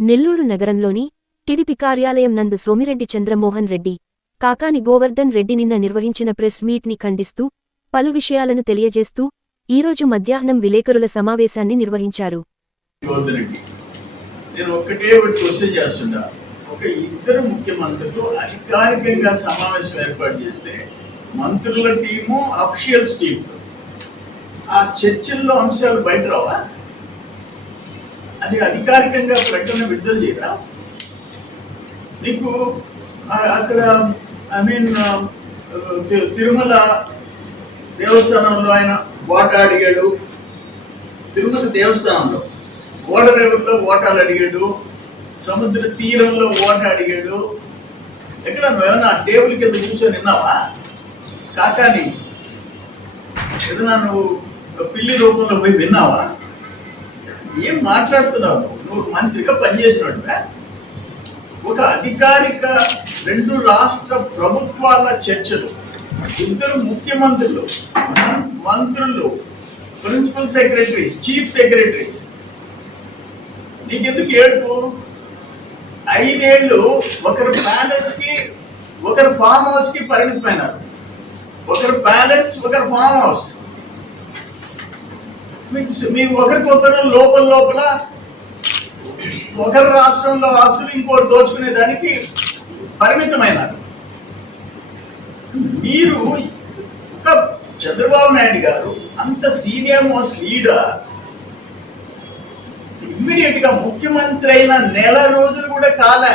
నెల్లూరు నగరంలోని టిడిపి కార్యాలయం నందు సోమిరెడ్డి చంద్రమోహన్ రెడ్డి కాకాని గోవర్ధన్ రెడ్డి నిన్న నిర్వహించిన ప్రెస్ మీట్ని ఖండిస్తూ పలు విషయాలను తెలియజేస్తూ ఈరోజు మధ్యాహ్నం విలేకరుల సమావేశాన్ని నిర్వహించారు. నేను ఒక్కటే ఒకటి క్వశ్చన్ చేస్తున్నా. ఒక ఇద్దరు ముఖ్యమంత్రులు అధికారికంగా సమావేశం ఏర్పాటు చేస్తే మంత్రుల టీము అఫీషియల్స్ టీమ్. ఆ చర్చల్లో అంశాలు బయట రావా? అది అధికారికంగా ప్రకటన విడుదల చేయరా? నీకు అక్కడ ఐ మీన్ తిరుమల దేవస్థానంలో ఆయన ఓట అడిగాడు. తిరుమల దేవస్థానంలో ఓడరేవుల్లో ఓటాలు అడిగాడు. సముద్ర తీరంలో ఓట అడిగాడు. ఎక్కడ నువ్వేమన్నా టేబుల్ కింద కూర్చొని విన్నావా? కాకాని ఏదైనా నువ్వు పిల్లి రూపంలో పోయి విన్నావా? ఏం మాట్లాడుతున్నావు? నువ్వు? మంత్రిగా పనిచేసినట్టు ఒక అధికారిక రెండు రాష్ట్ర ప్రభుత్వాల చర్చలు ఇద్దరు ముఖ్యమంత్రులు మంత్రులు ప్రిన్సిపల్ సెక్రటరీస్ చీఫ్ సెక్రటరీస్. నీకెందుకు ఏడుపు? ఐదేళ్ళు ఒకరు ప్యాలెస్కి ఒకరు ఫామ్ హౌస్కి పరిమితమైనారు. ఒకరు ప్యాలెస్ ఒకరు ఫామ్ హౌస్. మీకు మీకు ఒకరికొకరు లోపల లోపల ఒకరి రాష్ట్రంలో ఆస్తులు ఇంకోటి దోచుకునే దానికి పరిమితమైన మీరు ఒక చంద్రబాబు నాయుడు గారు అంత సీనియర్ మోస్ట్ లీడర్ ఇమ్మీడియట్గా ముఖ్యమంత్రి అయిన నెల రోజులు కూడా కాలే.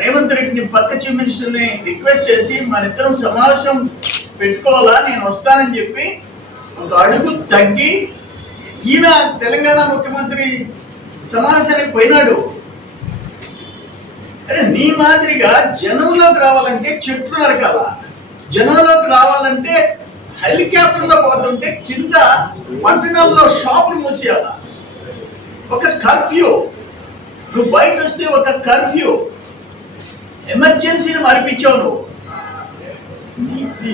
రేవంత్ రెడ్డిని పక్క చీఫ్ మినిస్టర్ని రిక్వెస్ట్ చేసి మన ఇద్దరం సమావేశం పెట్టుకోవాలా నేను వస్తానని చెప్పి ఒక అడుగు తగ్గి ఈయన తెలంగాణ ముఖ్యమంత్రి సమావేశానికి పోయినాడు. అరే నీ మాదిరిగా జనంలోకి రావాలంటే చెట్లు నరకాల. జనంలోకి రావాలంటే హెలికాప్టర్లో పోతుంటే కింద పట్టణాల్లో షాపులు మూసేయాల. ఒక కర్ఫ్యూ. నువ్వు బయట వస్తే ఒక కర్ఫ్యూ. ఎమర్జెన్సీని మరిపించావు నువ్వు.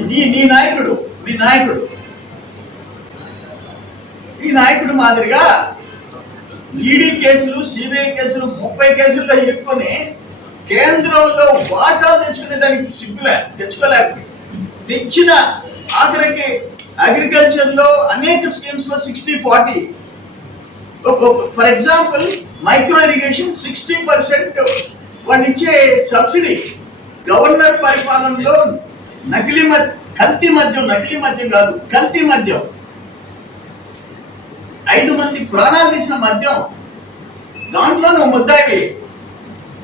నీ నీ నాయకుడు మీ నాయకుడు. ఈ నాయకుడు మాదిరిగా ఈడీ కేసులు సిబిఐ కేసులు ముప్పై కేసుల్లో ఇరుక్కొని కేంద్రంలో వాటా తెచ్చుకునే దానికి సిగ్గులే తెచ్చుకోలేక తెచ్చిన ఆఖరికి అగ్రికల్చర్లో అనేక స్కీమ్స్లో sixty forty for example micro irrigation sixty percent వాళ్ళు ఇచ్చే సబ్సిడీ గవర్నర్ పరిపాలనలో నకిలీ మద్యం కల్తీ మద్యం నకిలీ మద్యం కాదు కల్తీ మద్యం. ఐదు మంది ప్రాణాలు తీసిన మద్యం. దాంట్లో నువ్వు ముద్దాయి.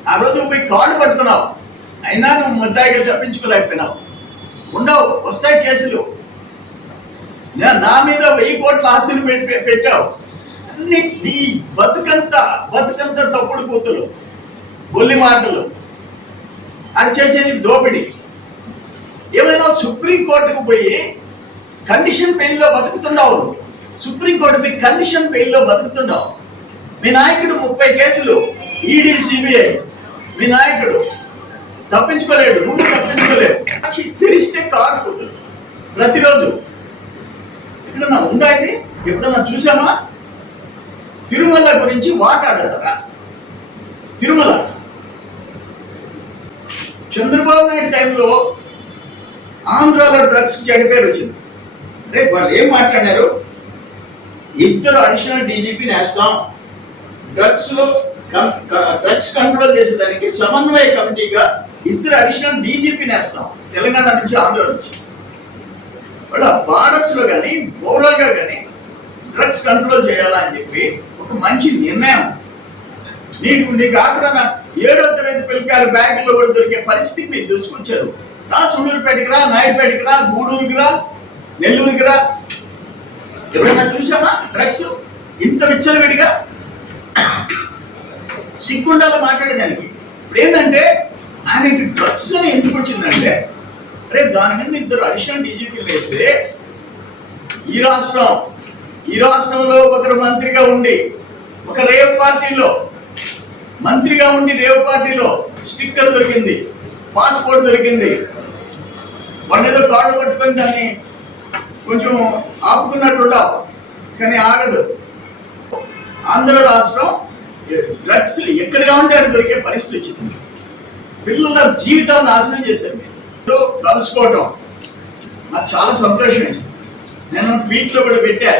ఆ రోజు నువ్వు పోయి కాళ్ళు పట్టుకున్నావు. అయినా నువ్వు ముద్దాయిగా తప్పించుకోలేకపోయినావు. ఉండవు వస్తాయి కేసులు. నే- నా మీద వెయ్యి కోట్ల ఆస్తులు పెట్టావు. అన్ని నీ బతుకంతా బతుకంతా తప్పుడు కూతులు. బొల్లి మాటలు. అది చేసేది దోపిడీ. ఏమైనా సుప్రీంకోర్టుకు పోయి కండిషన్ పెయిన్లో బతుకుతున్నావు supreme court supreme court condition పెయిన్లో బతుకుతున్నావు మీ నాయకుడు ముప్పై కేసులు ఈడీ సిబిఐ. మీ నాయకుడు తప్పించుకోలేడు. నువ్వు తప్పించుకోలేవు తెరిస్తే కారు పోతుంది. ప్రతిరోజు. ఎప్పుడన్నా ఉందా ఇది? ఎప్పుడన్నా చూసామా? తిరుమల గురించి మాట్లాడతారా? తిరుమల. చంద్రబాబు నాయుడు టైంలో ఆంధ్రాలో డ్రగ్స్ చెడిపేరు వచ్చింది. రేపు వాళ్ళు ఏం మాట్లాడారు ఇద్దరు అడిషనల్ డీజీపీని వేస్తాం. డ్రగ్స్ డ్రగ్స్ కంట్రోల్ చేసేదానికి సమన్వయ కమిటీగా ఇద్దరు అడిషనల్ డీజీపీని వేస్తాం. తెలంగాణ నుంచి ఆంధ్ర నుంచి. వాళ్ళ బార్డర్స్లో కానీ ఓవరాల్ కానీ డ్రగ్స్ కంట్రోల్ చేయాలా అని చెప్పి ఒక మంచి నిర్ణయం. నీకు నీకు ఆఖరణ ఏడో తరగతి పిల్లకాయల బ్యాగుల్లో కూడా దొరికే పరిస్థితి మీరు తెలుసుకొచ్చారు రా సూళ్ళూరుపేటకి రా నాయుడుపేటకి రా గూడూరుకి రా నెల్లూరుకి రా ఎవరైనా చూసామా డ్రగ్స్? ఇంత విచ్చలవిడిగా? సిగ్గుండాలో మాట్లాడేదానికి ఇప్పుడు ఏంటంటే ఆయనకి డ్రగ్స్ అని ఎందుకు వచ్చిందంటే రేపు దాని మీద ఇద్దరు అడిషనల్ డీజీపీలు వేస్తే ఈ రాష్ట్రం ఈ రాష్ట్రంలో ఒకరు మంత్రిగా ఉండి ఒక రేవ్ పార్టీలో మంత్రిగా ఉండి రేవ్ పార్టీలో స్టిక్కర్ దొరికింది పాస్పోర్ట్ దొరికింది. వాడు ఏదో కార్డు పట్టుకొని దాన్ని కొంచెం ఆపుకున్నట్టు కానీ ఆగదు. ఆంధ్ర రాష్ట్రం డ్రగ్స్ ఎక్కడ కావాలంటే అక్కడ దొరికే పరిస్థితి వచ్చింది. పిల్లల జీవితాన్ని నాశనం చేశారు. మీరు కలుసుకోవటం నాకు చాలా సంతోషం వేసింది. నేను ట్వీట్లో కూడా పెట్టా.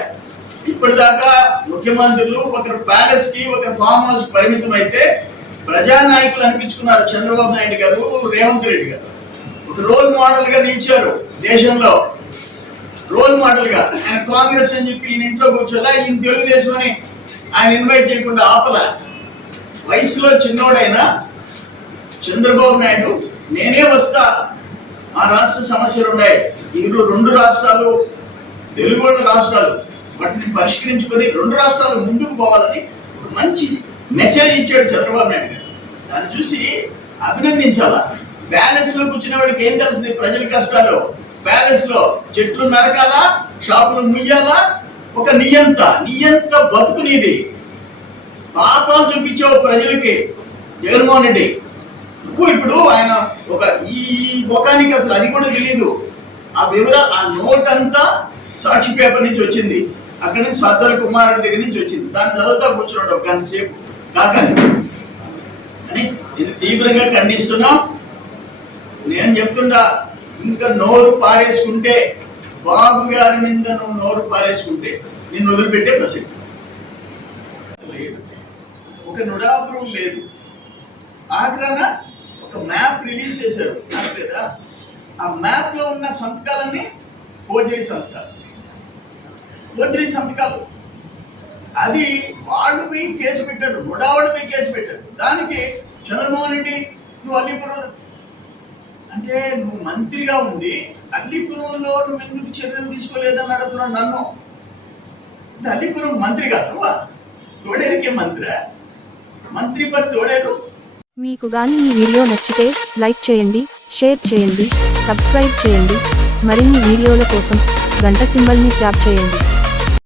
ఇప్పటిదాకా ముఖ్యమంత్రులు ఒకరు ప్యాలెస్కి ఒకరు ఫామ్ హౌస్ పరిమితం అయితే ప్రజానాయకులు అనిపించుకున్నారు చంద్రబాబు నాయుడు గారు రేవంత్ రెడ్డి గారు. ఒక రోల్ మోడల్గా నిలిచారు దేశంలో. రోల్ మోడల్గా ఆయన కాంగ్రెస్ అని చెప్పి ఈయన ఇంట్లో కూర్చోలే ఈయన తెలుగుదేశం అని ఆయన ఇన్వైట్ చేయకుండా ఆపల. వయసులో చిన్నోడైనా చంద్రబాబు నాయుడు నేనే వస్తా. ఆ రాష్ట్ర సమస్యలు ఉన్నాయి. ఈరు రెండు రాష్ట్రాలు తెలుగు రాష్ట్రాలు. వాటిని పరిష్కరించుకొని రెండు రాష్ట్రాలు ముందుకు పోవాలని మంచి మెసేజ్ ఇచ్చాడు చంద్రబాబు నాయుడు గారు. దాన్ని చూసి అభినందించాలా? బ్యాలెన్స్లో లో కూర్చునే వాడికి ఏం తెలుస్తుంది? ప్రజల కష్టాలు. ప్యాలెస్లో చెట్లు నరకాలా షాపులు ముయ్యాలా? ఒక నియంత నియంత బతుకు నీది. పాపాలు చూపించావు ప్రజలకి జగన్మోహన్ రెడ్డి. నువ్వు ఇప్పుడు ఆయన ఒక ఈ ముఖానికి అసలు అది కూడా తెలియదు ఆ వివరాలు ఆ నోట్ అంతా సాక్షి పేపర్ నుంచి వచ్చింది. అక్కడి నుంచి సద్దల కుమారుడి దగ్గర నుంచి వచ్చింది. దాన్ని చదువుతా కూర్చున్నాడు ఒక గంట సేపు. కాకని. అని ఇది తీవ్రంగా ఖండిస్తున్నాం. నేను చెప్తుండా ఇంకా నోరు పారేసుకుంటే బాబు గారి మీద నువ్వు నోరు పారేసుకుంటే నిన్ను వదిలిపెట్టే ప్రసక్తి లేదు. ఒక నుడాబ్రూ లేదు. ఆగ్రాన ఒక మ్యాప్ రిలీజ్ చేశారు. కదా? లేదా ఆ మ్యాప్లో ఉన్న సంతకాలన్నీ పోజరీ సంతకాలు. పోజరీ సంతకాలు. అది వాళ్ళు పోయి కేసు పెట్టారు. నుడావాళ్ళు పోయి కేసు పెట్టారు. దానికి చంద్రమోహన్ రెడ్డి నువ్వు అల్లిపురం అంటే నువ్వు మంత్రిగా ఉండి అల్లిపురంలో నువ్వు ఎందుకు చర్యలు తీసుకోలేదని అడుగుతున్నాడు నన్ను. అల్లిపురం మంత్రి కాదు నువ్వా? తోడేరికే మంత్రి. మంత్రి పరి తోడేరు. మీకు గాని ఈ వీడియో నచ్చితే లైక్ చేయండి షేర్ చేయండి సబ్స్క్రైబ్ చేయండి. మరిన్ని వీడియోల కోసం గంట సింబల్ని ట్యాప్ చేయండి.